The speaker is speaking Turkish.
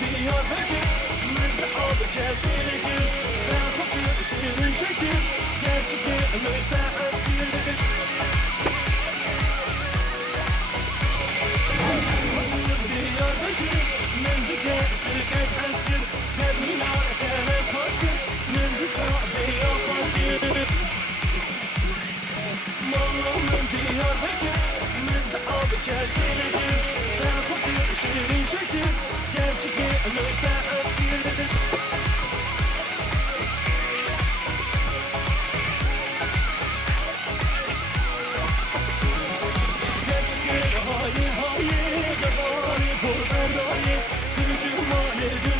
Diyarbakır, müjde aldı kesili gül. Ben kokuyor şirin şekil, gerçekten müjde özgür. Diyarbakır, müjde gerçekten özgür. Zerminar kere koştur, müjde sahibi yapar. Moğol'un Diyarbakır, müjde aldı kesili gül. Ben kokuyor şirin şekil, gerçekten müjde özgür. Hayır, hayır, hayır, hayır, hayır, hayır, hayır, hayır, hayır,